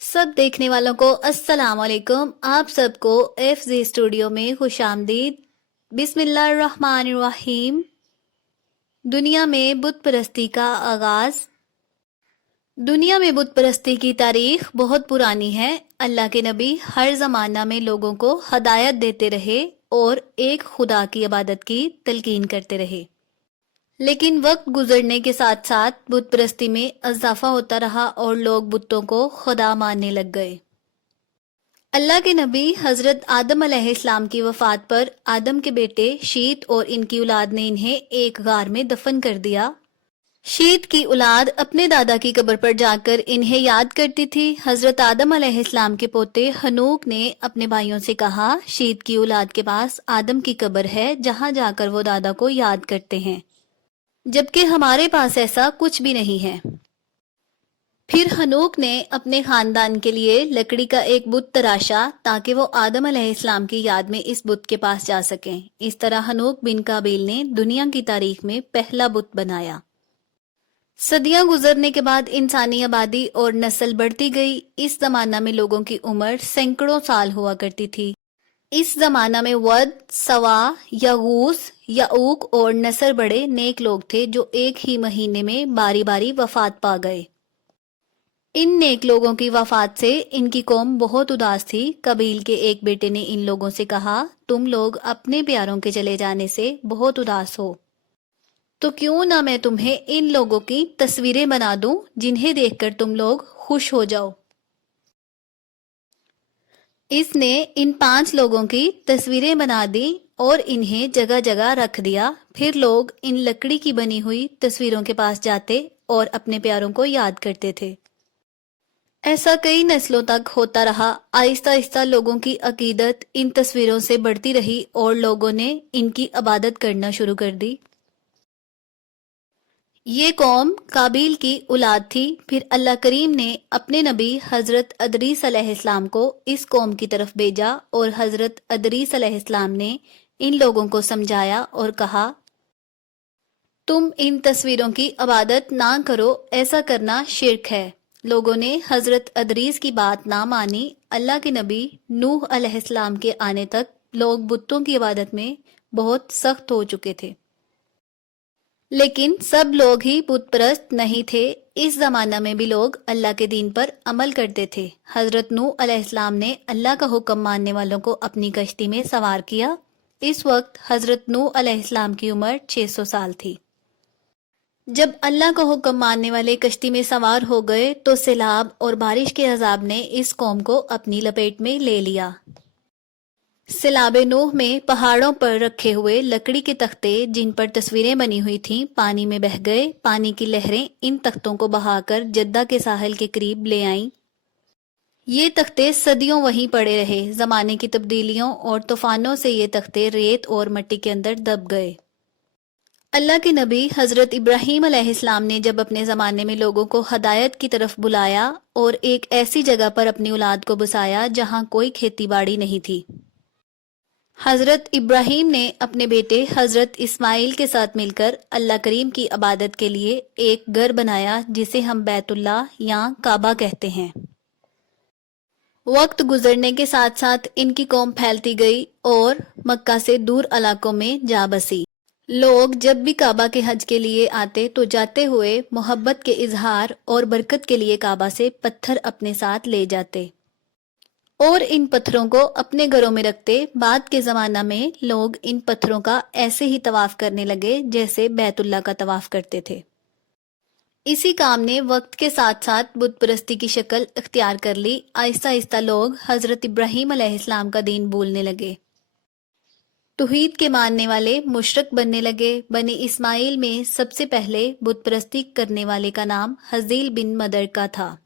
सब देखने वालों को अस्सलाम वालेकुम। आप सबको एफजे स्टूडियो में खुश आमदीद। बिस्मिल्लाहिर्रहमानिर्रहीम। दुनिया में बुत परस्ती का आगाज। दुनिया में बुत परस्ती की तारीख बहुत पुरानी है। अल्लाह के नबी हर ज़माना में लोगों को हदायत देते रहे और एक खुदा की इबादत की तलकीन करते रहे। लेकिन वक्त गुजरने के साथ साथ बुत परस्ती में इजाफा होता रहा और लोग बुतों को खुदा मानने लग गए। अल्लाह के नबी हजरत आदम अलैहिस्सलाम की वफात पर आदम के बेटे शीत और इनकी औलाद ने इन्हें एक गार में दफन कर दिया। शीत की औलाद अपने दादा की कब्र पर जाकर इन्हें याद करती थी। हजरत आदम अलैहिस्सलाम के पोते हनूक ने अपने भाइयों से कहा, शीत की औलाद के पास आदम की कब्र है जहां जाकर वो दादा को याद करते हैं, जबकि हमारे पास ऐसा कुछ भी नहीं है। फिर हनूक ने अपने खानदान के लिए लकड़ी का एक बुत तराशा ताकि वो आदम अलैहिस्सलाम की याद में इस बुत के पास जा सकें। इस तरह हनूक बिन काबिल ने दुनिया की तारीख में पहला बुत बनाया। सदियां गुजरने के बाद इंसानी आबादी और नस्ल बढ़ती गई। इस जमाना में लोगों की उम्र सैकड़ों साल हुआ करती थी। इस जमाना में वद, सवा, यगूस, याऊक और नसर बड़े नेक लोग थे जो एक ही महीने में बारी बारी वफात पा गए। इन नेक लोगों की वफात से इनकी कौम बहुत उदास थी। कबील के एक बेटे ने इन लोगों से कहा, तुम लोग अपने प्यारों के चले जाने से बहुत उदास हो, तो क्यों ना मैं तुम्हें इन लोगों की तस्वीरें बना दूं जिन्हें देखकर तुम लोग खुश हो जाओ। इसने इन 5 लोगों की तस्वीरें बना दी और इन्हें जगह जगह रख दिया। फिर लोग इन लकड़ी की बनी हुई तस्वीरों के पास जाते और अपने प्यारों को याद करते थे। ऐसा कई नस्लों तक होता रहा। आहिस्ता आहिस्ता लोगों की अकीदत इन तस्वीरों से बढ़ती रही और लोगों ने इनकी इबादत करना शुरू कर दी। ये कौम काबिल की औलाद थी। फिर अल्लाह करीम ने अपने नबी हजरत अदरीस अलैहिस्सलाम को इस कौम की तरफ भेजा और हजरत अदरीस अलैहिस्सलाम ने इन लोगों को समझाया और कहा, तुम इन तस्वीरों की इबादत ना करो, ऐसा करना शिर्क है। लोगों ने हजरत अदरीस की बात ना मानी। अल्लाह के नबी नूह अलैहिस्सलाम के आने तक लोग बुतों की इबादत में बहुत सख्त हो चुके थे, लेकिन सब लोग ही बुत परस्त नहीं थे। इस जमाना में भी लोग अल्लाह के दीन पर अमल करते थे। हजरत नूह अलैहिस्सलाम ने अल्लाह का हुक्म मानने वालों को अपनी कश्ती में सवार किया। इस वक्त हजरत नूह अलैहिस्सलाम की उम्र 600 साल थी। जब अल्लाह का हुक्म मानने वाले कश्ती में सवार हो गए तो सैलाब और बारिश के अजाब ने इस कौम को अपनी लपेट में ले लिया। सैलाबे नूह में पहाड़ों पर रखे हुए लकड़ी के तख्ते जिन पर तस्वीरें बनी हुई थीं पानी में बह गए। पानी की लहरें इन तख्तों को बहाकर जद्दा के साहिल के करीब ले आईं। ये तख्ते सदियों वहीं पड़े रहे। जमाने की तब्दीलियों और तूफानों से ये तख्ते रेत और मिट्टी के अंदर दब गए। अल्लाह के नबी हजरत इब्राहीम अलैहिस्सलाम ने जब अपने ज़माने में लोगों को हदायत की तरफ बुलाया और एक ऐसी जगह पर अपनी औलाद को बसाया जहां कोई खेती बाड़ी नहीं थी। हजरत इब्राहीम ने अपने बेटे हजरत इस्माइल के साथ मिलकर अल्लाह करीम की इबादत के लिए एक घर बनाया जिसे हम बैतुल्लाह या काबा कहते हैं। वक्त गुजरने के साथ साथ इनकी कौम फैलती गई और मक्का से दूर इलाकों में जा बसी। लोग जब भी काबा के हज के लिए आते तो जाते हुए मोहब्बत के इजहार और बरकत के लिए काबा से पत्थर अपने साथ ले जाते और इन पत्थरों को अपने घरों में रखते। बाद के ज़माना में लोग इन पत्थरों का ऐसे ही तवाफ करने लगे जैसे बैतुल्लाह का तवाफ करते थे। इसी काम ने वक्त के साथ साथ बुत परस्ती की शक्ल इख्तियार कर ली। आहिस्ता आहिस्ता लोग हजरत इब्राहीम अलैहिस्सलाम का दीन भूलने लगे। तौहीद के मानने वाले मुशरक बनने लगे। बनी इस्माइल में सबसे पहले बुत परस्ती करने वाले का नाम हजील बिन मदर का था।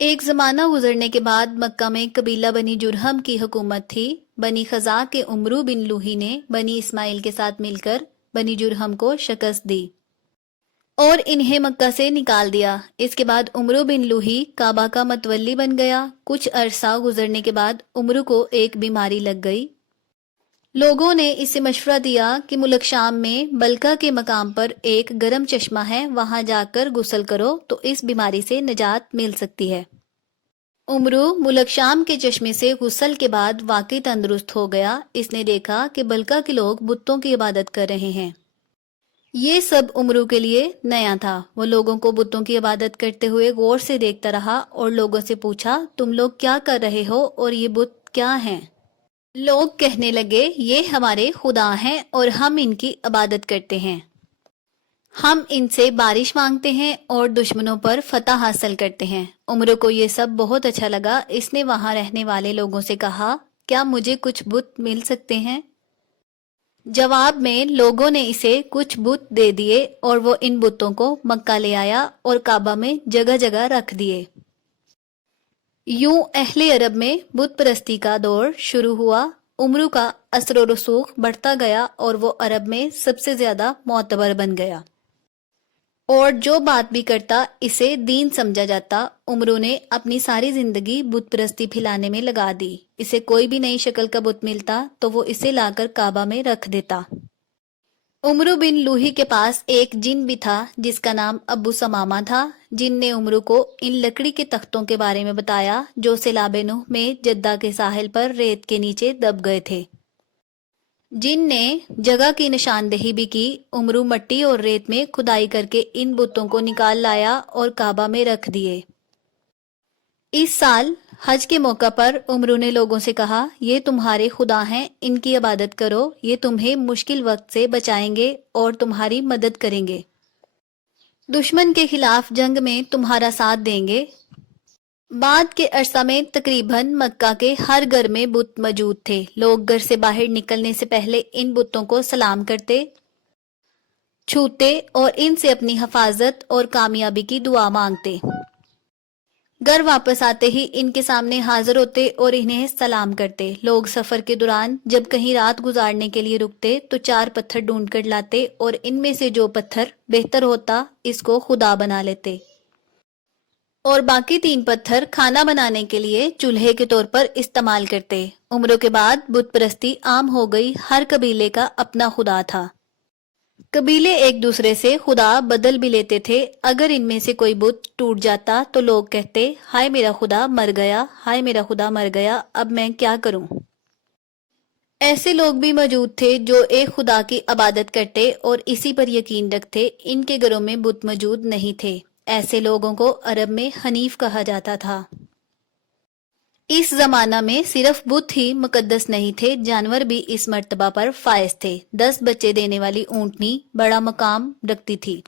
एक ज़माना गुजरने के बाद मक्का में कबीला बनी जुरहम की हुकूमत थी। बनी खजा के उमरू बिन लूही ने बनी इस्माइल के साथ मिलकर बनी जुरहम को शिकस्त दी और इन्हें मक्का से निकाल दिया। इसके बाद उमरू बिन लूही काबा का मतवल्ली बन गया। कुछ अरसा गुजरने के बाद उमरू को एक बीमारी लग गई। लोगों ने इसे मशवरा दिया कि मुल्क शाम में बलका के मकाम पर एक गर्म चश्मा है, वहां जाकर गुस्ल करो तो इस बीमारी से निजात मिल सकती है। उमरू मुल्क शाम के चश्मे से गुस्ल के बाद वाकई तंदुरुस्त हो गया। इसने देखा कि बल्का के लोग बुतों की इबादत कर रहे हैं। ये सब उमरू के लिए नया था। वो लोगों को बुतों की इबादत करते हुए गौर से देखता रहा और लोगों से पूछा, तुम लोग क्या कर रहे हो और ये बुत क्या हैं? लोग कहने लगे, ये हमारे खुदा हैं और हम इनकी इबादत करते हैं। हम इनसे बारिश मांगते हैं और दुश्मनों पर फतह हासिल करते हैं। उमर को ये सब बहुत अच्छा लगा। इसने वहां रहने वाले लोगों से कहा, क्या मुझे कुछ बुत मिल सकते हैं? जवाब में लोगों ने इसे कुछ बुत दे दिए और वो इन बुतों को मक्का ले आया और काबा में जगह जगह रख दिए। यूं अहले अरब में बुत परस्ती का दौर शुरू हुआ। उमरू का असर और रसूख बढ़ता गया और वो अरब में सबसे ज्यादा मोतबर बन गया और जो बात भी करता इसे दीन समझा जाता। उमरू ने अपनी सारी जिंदगी बुत परस्ती फैलाने में लगा दी। इसे कोई भी नई शक्ल का बुत मिलता तो वो इसे लाकर काबा में रख देता। उमरू बिन लूही के पास एक जिन भी था जिसका नाम अबू समामा था। जिन ने उमरू को इन लकड़ी के तख्तों के बारे में बताया जो सैलाब नूह में जद्दा के साहिल पर रेत के नीचे दब गए थे। जिन ने जगह की निशानदेही भी की। उमरू मट्टी और रेत में खुदाई करके इन बुतों को निकाल लाया और काबा में रख दिए। इस साल हज के मौका पर उमरू ने लोगों से कहा, ये तुम्हारे खुदा हैं, इनकी इबादत करो। ये तुम्हें मुश्किल वक्त से बचाएंगे और तुम्हारी मदद करेंगे। दुश्मन के खिलाफ जंग में तुम्हारा साथ देंगे। बाद के अरसा में तकरीबन मक्का के हर घर में बुत मौजूद थे। लोग घर से बाहर निकलने से पहले इन बुतों को सलाम करते, छूते और इनसे अपनी हिफाजत और कामयाबी की दुआ मांगते। घर वापस आते ही इनके सामने हाजिर होते और इन्हें सलाम करते। लोग सफर के दौरान जब कहीं रात गुजारने के लिए रुकते तो 4 पत्थर ढूंढ कर लाते और इनमें से जो पत्थर बेहतर होता इसको खुदा बना लेते और बाकी 3 पत्थर खाना बनाने के लिए चूल्हे के तौर पर इस्तेमाल करते। उम्रों के बाद बुत परस्ती आम हो गई। हर कबीले का अपना खुदा था। कबीले एक दूसरे से खुदा बदल भी लेते थे। अगर इनमें से कोई बुत टूट जाता तो लोग कहते, हाय मेरा खुदा मर गया, हाय मेरा खुदा मर गया, अब मैं क्या करूं? ऐसे लोग भी मौजूद थे जो एक खुदा की इबादत करते और इसी पर यकीन रखते। इनके घरों में बुत मौजूद नहीं थे। ऐसे लोगों को अरब में हनीफ कहा जाता था। इस जमाना में सिर्फ बुत ही मुकद्दस नहीं थे, जानवर भी इस मर्तबा पर फायज थे। 10 बच्चे देने वाली ऊंटनी बड़ा मकाम रखती थी।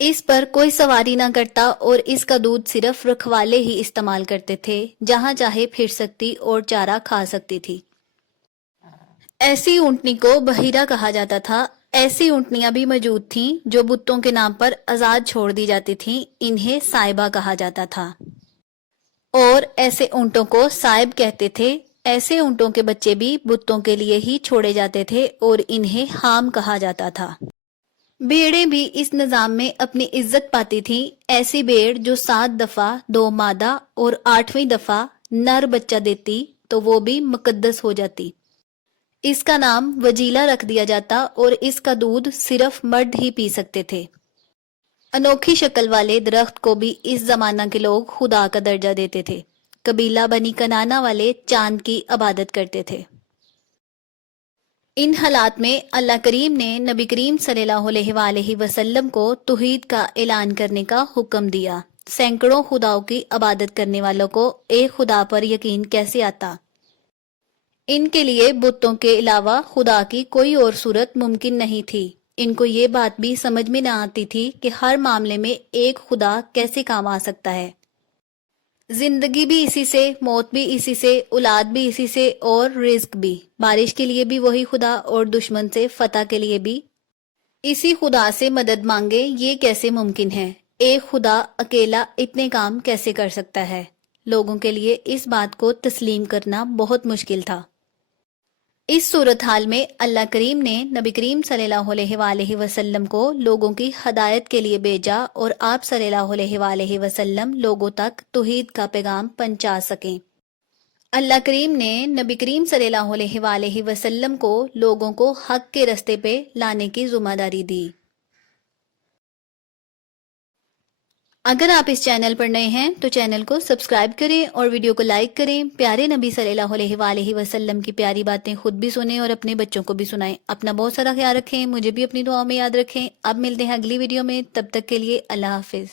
इस पर कोई सवारी ना करता और इसका दूध सिर्फ रखवाले ही इस्तेमाल करते थे। जहां चाहे फिर सकती और चारा खा सकती थी। ऐसी ऊंटनी को बहीरा कहा जाता था। ऐसी ऊंटनियां भी मौजूद थीं जो बुतों के नाम पर आजाद छोड़ दी जाती थीं। इन्हें साइबा कहा जाता था और ऐसे ऊंटों को साइब कहते थे। ऐसे ऊंटों के बच्चे भी बुतों के लिए ही छोड़े जाते थे और इन्हें हाम कहा जाता था। भेड़ें भी इस निजाम में अपनी इज्जत पाती थीं। ऐसी भेड़ जो 7 दफा 2 मादा और 8वीं दफा नर बच्चा देती तो वो भी मुकद्दस हो जाती। इसका नाम वजीला रख दिया जाता और इसका दूध सिर्फ मर्द ही पी सकते थे। अनोखी शक्ल वाले दरख्त को भी इस जमाना के लोग खुदा का दर्जा देते थे। कबीला बनी कनाना वाले चांद की इबादत करते थे। इन हालात में अल्लाह करीम ने नबी करीम सल्लल्लाहु अलैहि वसल्लम को तौहीद का ऐलान करने का हुक्म दिया। सैकड़ों खुदाओं की इबादत करने वालों को एक खुदा पर यकीन कैसे आता? इनके लिए बुतों के अलावा खुदा की कोई और सूरत मुमकिन नहीं थी। इनको ये बात भी समझ में न आती थी कि हर मामले में एक खुदा कैसे काम आ सकता है। जिंदगी भी इसी से, मौत भी इसी से, औलाद भी इसी से और रिज्क भी। बारिश के लिए भी वही खुदा और दुश्मन से फतह के लिए भी इसी खुदा से मदद मांगे, ये कैसे मुमकिन है? एक खुदा अकेला इतने काम कैसे कर सकता है? लोगों के लिए इस बात को तस्लीम करना बहुत मुश्किल था। इस सूरत हाल में अल्लाह करीम ने नबी करीम सल्लल्लाहु अलैहि वसल्लम को लोगों की हदायत के लिए भेजा और आप सल्लल्लाहु अलैहि वसल्लम लोगों तक तौहीद का पैगाम पहुंचा सकें। अल्लाह करीम ने नबी करीम सल्लल्लाहु अलैहि वसल्लम को लोगों को हक के रास्ते पे लाने की जिम्मेदारी दी। اگر آپ اس چینل پر نئے ہیں تو چینل کو سبسکرائب کریں اور ویڈیو کو لائک کریں. پیارے نبی صلی اللہ علیہ وآلہ وسلم کی پیاری باتیں خود بھی سنیں اور اپنے بچوں کو بھی سنائیں. اپنا بہت سارا خیال رکھیں, مجھے بھی اپنی دعاؤں میں یاد رکھیں. اب ملتے ہیں اگلی ویڈیو میں, تب تک کے لیے اللہ حافظ.